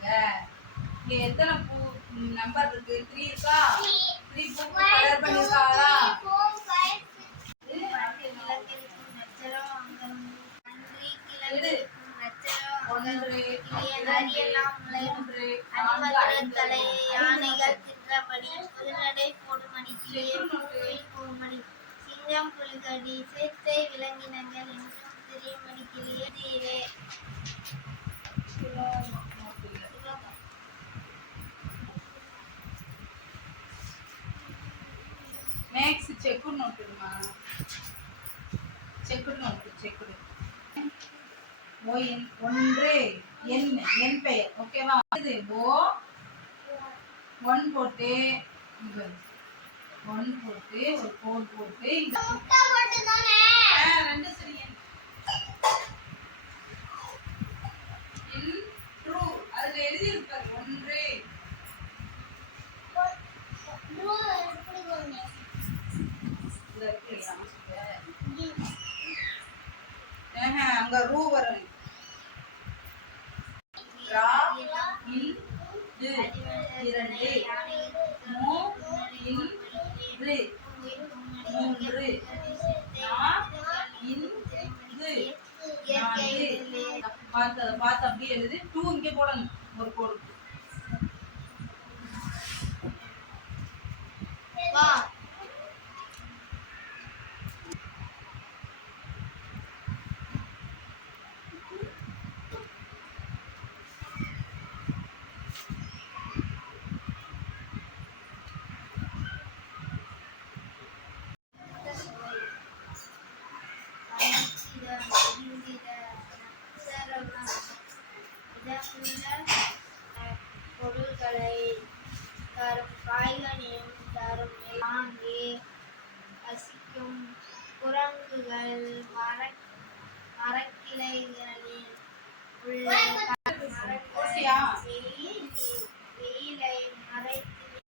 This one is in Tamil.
பண்ணுங்க இங்க எத்தனை பூ நம்பர் இருக்கு? த்ரீ இருக்கா? த்ரீ பூ கலர் பண்ணிருக்காங்களா. ஒன்று மூன்று யானைகள் போடுமணி சிங்கம் புலிகடி சேத்தை விலங்கினங்கள் என்றும் செக்கு நோட்டுமா செக்கு நோட்டு செக்கு ஓயின் ஒன்று எண் எண் பெயர். ஓகேவா இது ஓ ஒன் போட்டு ஒன் போட்டு ஒரு கோட் போட்டு ரெண்டு சரி எண் ட்ரூ. அதுல எழுதி அங்க ரூ வரும் ரா இல் இரண்டு. மூ இல் மூன்று. நா இல் து. நான்கு. பார்த்து பார்த்து அப்படியே எழுதி டூ இங்கே போடணும். ஒரு கோடு. பொருள்களை தரும் காய்கனியும் தரும் வாங்கி வசிக்கும் குரங்குகள் மர மரக்கிளைகளில் உள்ள? மரக்கிளைகளில்